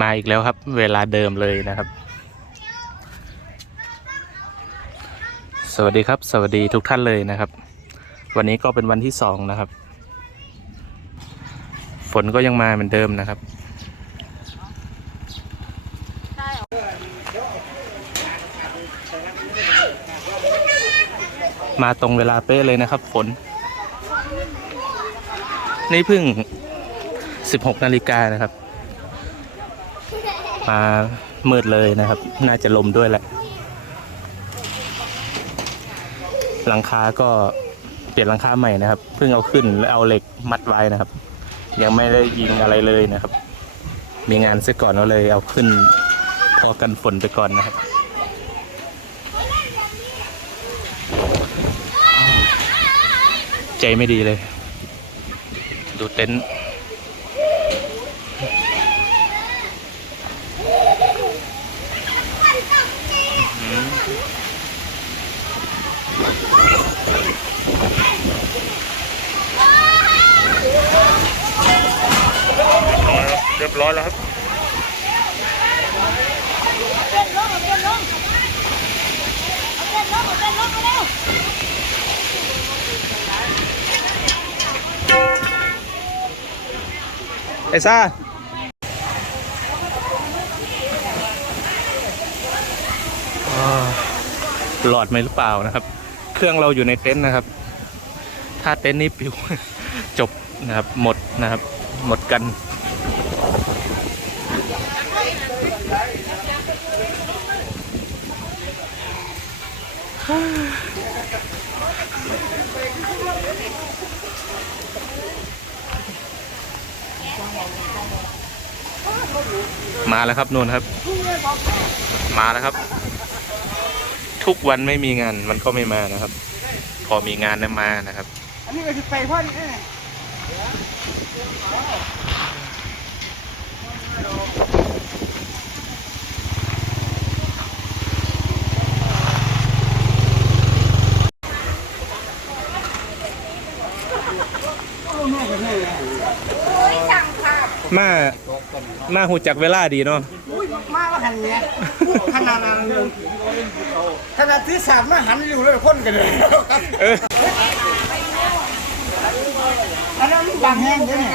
มาอีกแล้วครับ เวลาเดิมเลยนะครับ สวัสดีครับ สวัสดีทุกท่านเลยนะครับ วันนี้ก็เป็นวันที่สองนะครับ ฝนก็ยังมาเหมือนเดิมนะครับ มาตรงเวลาเป๊ะเลยนะครับ ฝน นี่เพิ่ง 16 นาฬิกานะครับ มามืดเลยนะครับ น่าจะลมด้วยแหละ หลังคาก็เปลี่ยนหลังคาใหม่นะครับ เพิ่งเอาขึ้นแล้วเอาเหล็กมัดไว้นะครับ ยังไม่ได้ยิงอะไรเลยนะครับ มีงานซะก่อนก็เลยเอาขึ้นพอกันฝนไปก่อนนะครับใจไม่ดีเลย ดูเต็นท์ รียบร้อยแล้วครับเต้นลงเอาเต้นลงเอาเต้นลงเอาเต้นลงเอาเร็วไอ้ซ่าอ่าหลอดไหมหรือเปล่านะครับ เครื่องเราอยู่ในเต็นท์นะครับ ถ้าเต็นท์นี้ปิวจบนะครับ หมดนะครับ หมดกัน มาแล้วครับนู่นครับ มาแล้วครับ ทุกวันไม่มีงานมันก็ไม่มานะครับ พอมีงานเนี่ยมานะครับ อันนี้ก็คือไปพ่อนี่เอ้ยโอ้ยสั่งค่ะมามาหูจักเวลาดีเนาะอุ้ยมาว่าหันเนี่ยขนาดนั้นเลยขนาดที่สามมาหันอยู่เลยคนกันเลยเอออันนั้นมันบางแห้งด้วยเนี่ย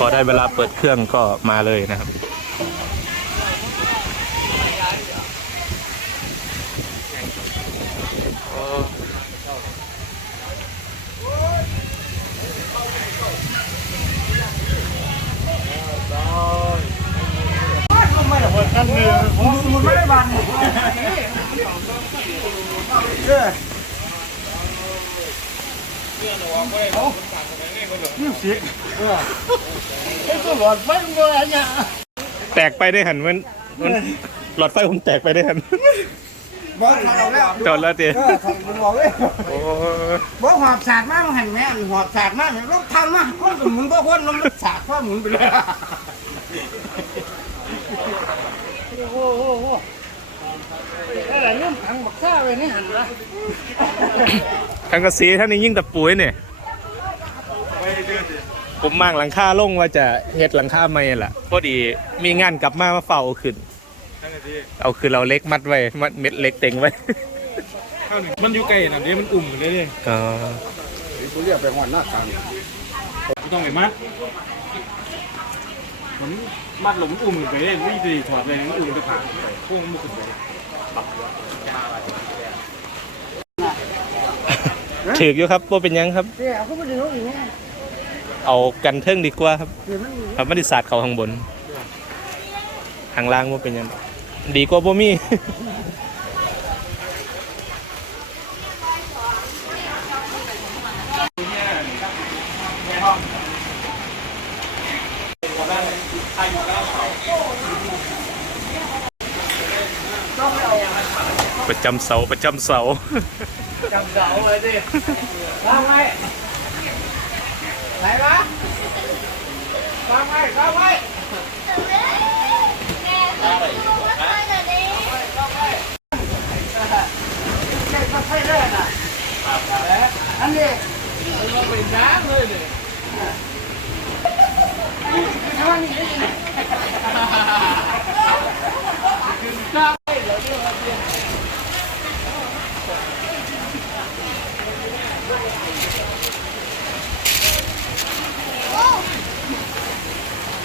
พอได้เวลาเปิดเครื่องก็มาเลยนะครับ ไม่ได้เปิดกันเลยผมมันไม่ได้บาน เออนี่สิเออไอ้ตัวหลอดไฟมันก็อะไรเนี่ยแตกไปได้หันมันมันหลอดไฟผมแตกไปได้หันบอกทางเราแล้วจอดแล้วเตีเออทางมันบอกเลยโอ้บอกหอบสากมากมันหันแม่หอบสากมากรถทางมากคนกับมึงก็คนน้ำมันสากว่ามึงไปเลยโอ้โห อ้โหอะไรเรื่องถังบักซ่าไปนี่หันละทั้งกระสีท่านนี้ยิ่งตะปุ๋ยเนี่ยผมมั่งหลังคาลงว่าจะเฮ็ดหลังคาไม่แหละพอดีมีงานกลับมามาเฝ้าเอาขึ้น เอาคือเราเล็กมัดไว้มัดเม็ดเล็กเต็งไว้มันอยู่ไกลนะเดี๋ยวมันอุ่มเลยเลยอ๋อกูเรียกไปหันหน้าตังไม่ต้องไปมัดมันมัดหลมอุ่มไปเลยไม่ดีถอดเลยมันอุ่มไปผ่านพวกมันขึ้นไป ถือกอยู่ครับว่าเป็นหยังครับ เดี๋ยวเขาไม่ได้รู้อีกไงเอากันเทิงดีกว่าครับเดี๋ยวมันครับไม่ได้สาดเขาข้างบนข้างล่างว่าเป็นหยัง ดีกว่าบ่มี ประจำเสาประจำเสาจำเสาเลยดิวางไว้ไหนวะวางไว้วางไว้ แม่ใส่ลงมาใส่หน่อยดิ อันนี้เราเป็นช้างเลยเนี่ย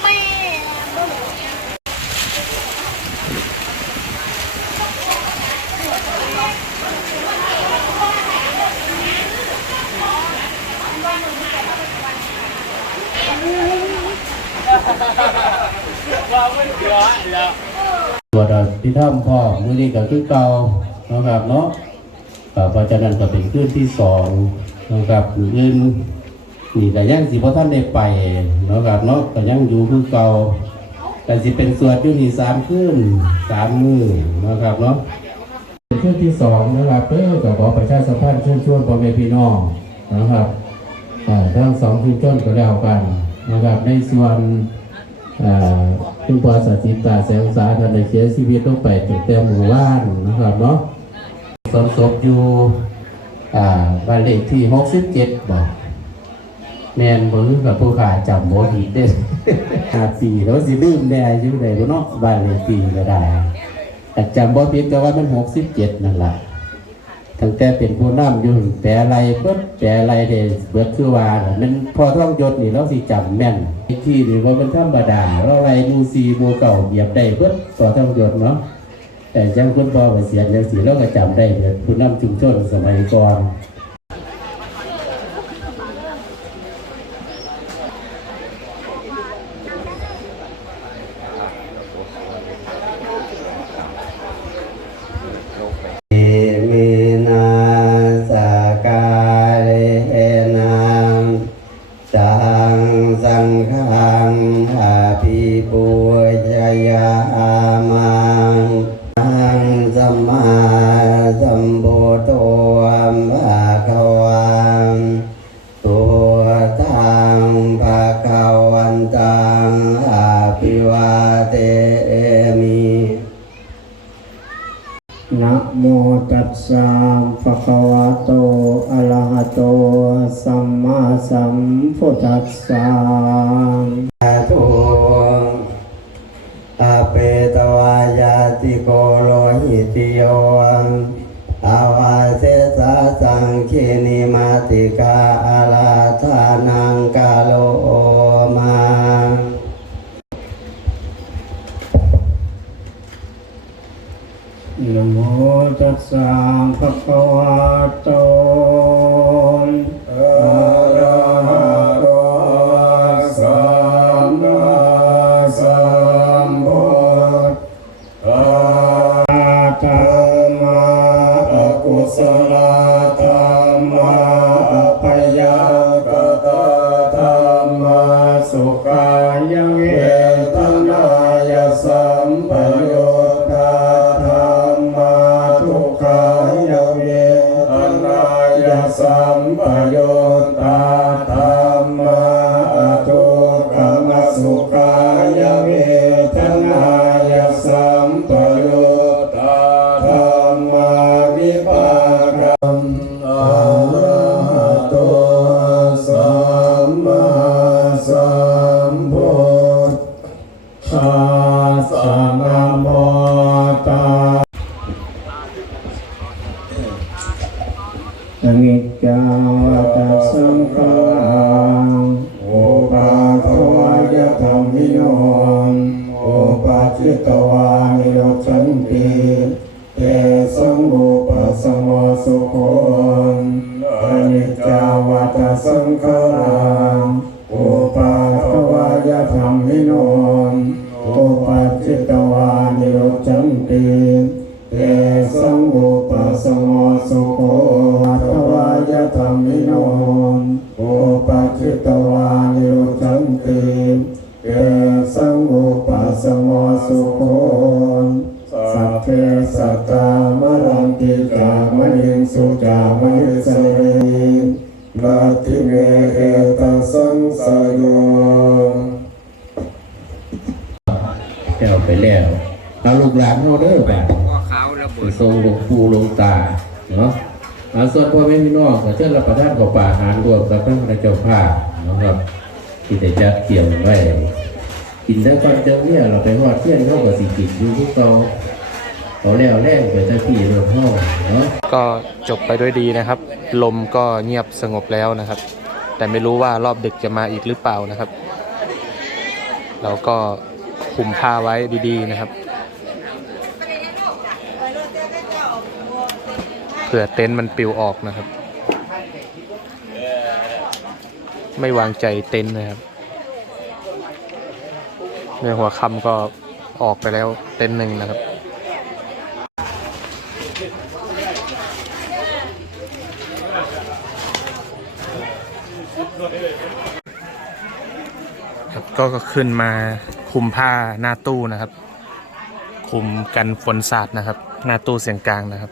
ไม่ ตัวดที่ถ้ำพ่อมือนี้ก็คือเก่านะครับเนาะอ่าเพราะฉะนั้นก็เป็นขึ้นที่สองนะครับมืออื่นนี่ก็ยังสิพอท่านได้ไปนะครับเนาะก็ยังอยู่คือเก่าแต่สิเป็นสวดอยู่นี่สามขึ้นสามมือนะครับเนาะขึ้นที่สองนะครับเพื่อกับขอประชาสัมพันธ์เชิญชวนพ่อแม่พี่น้องนะครับทั้งสองชุมชนก็แล้วกันนะครับในส่วนอ่า คุณปอสถิตาแสงสาท่านได้เสียชีวิตลงไปตั้งแต่หมู่บ้านนะครับเนาะสมศพอยู่อ่าบ้านเลขที่หกสิบเจ็ดบอกแมนมือกับผู้ขาจำโมดีเด้ห้าปีแล้วสิลืมได้อายุได้บ่เนาะบ้านเลขที่ก็ได้แต่จำบ่ผิดก็ว่ามันหกสิบเจ็ดนั่นแหละ ตั้งแต่เป็นผู้นำอยู่แปลอะไรเบิดแปลอะไรเดเบิดคือว่ามันพอท่องยศนี่เราสิจำแม่นที่หรือว่ามันธรรมดาเราไรมูซีมูเก่าเหยียบได้เบิดต่อท่องยศเนาะแต่จังคุณพ่อไปเสียจังสีเราก็จำได้เบิดผู้นำชุมชนสมัยก่อน ติโกโลหิติโยอาวาเสสะสังเคนิมาติกาอาลาธานังกาโลมานะโมตัสสะภะคะวะโต โยธาธรรมะทุกขมสุขายเวทนายสัมปโยธาธรรมะวิภาคัมอะระหะโตสัมมาสัมพุทธัสนะ สะนิจจังวัฏสังขารังโอปาทวายธรรมิโนโอปาจิตวานิโยชันติเตสังบุปสมมสุโขอนิจจาวัฏสังขา ตามรันติกามหิงสุจามหิสเรนาทิเมเอตสังสโยแล้วไปแล้วเอาลูกหลานเราเด้อบ้านว่าเขาระเบิดทรงหลวงปู่หลวงตาเนาะอาส่วนพ่อแม่พี่น้องก็เชิญรับประทานของป่าอาหารรวมกับทั้งพระเจ้าภาพนะครับที่ได้จัดเตรียมไว้กินแล้ก่อนเจ้าเนี่ยเราไปหอดเที่ยนเข้ากับสิกินอยู่พวกเรา เอาแล้วแรงไปทั้งที่เรื่องห้องเนาะก็จบไปด้วยดีนะครับ ลมก็เงียบสงบแล้วนะครับ แต่ไม่รู้ว่ารอบดึกจะมาอีกหรือเปล่านะครับ เราก็คุมผ้าไว้ดีๆนะครับเผื่อเต็นท์มันปลิวออกนะครับ ไม่วางใจเต็นท์นะครับเมื่อหัวค่ำก็ออกไปแล้วเต็นท์หนึ่งนะครับ ก็ขึ้นมาคุมผ้าหน้าตู้นะครับ คุมกันฝนสาดนะครับ หน้าตู้เสียงกลางนะครับ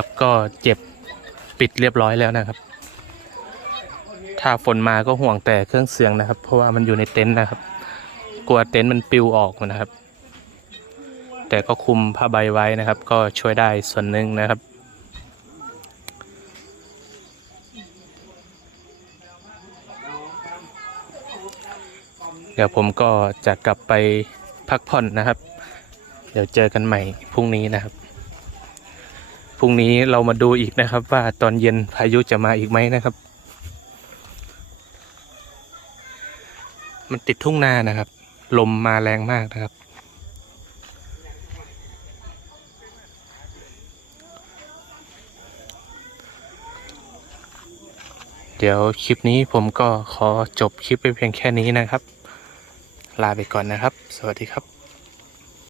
ครับ ก็เจ็บปิดเรียบร้อยแล้วนะครับ ถ้าฝนมาก็ห่วงแต่เครื่องเสียงนะครับ เพราะว่ามันอยู่ในเต็นท์นะครับ กลัวเต็นท์มันปลิวออกนะครับ แต่ก็คุมผ้าใบไว้นะครับ ก็ช่วยได้ส่วนหนึ่งนะครับ เดี๋ยวผมก็จะกลับไปพักผ่อนนะครับ เดี๋ยวเจอกันใหม่พรุ่งนี้นะครับ พรุ่งนี้เรามาดูอีกนะครับ ว่าตอนเย็นพายุจะมาอีกไหมนะครับ มันติดทุ่งนานะครับ ลมมาแรงมากนะครับ เดี๋ยวคลิปนี้ผมก็ขอจบคลิปไปเพียงแค่นี้นะครับ ลาไปก่อนนะครับ สวัสดีครับ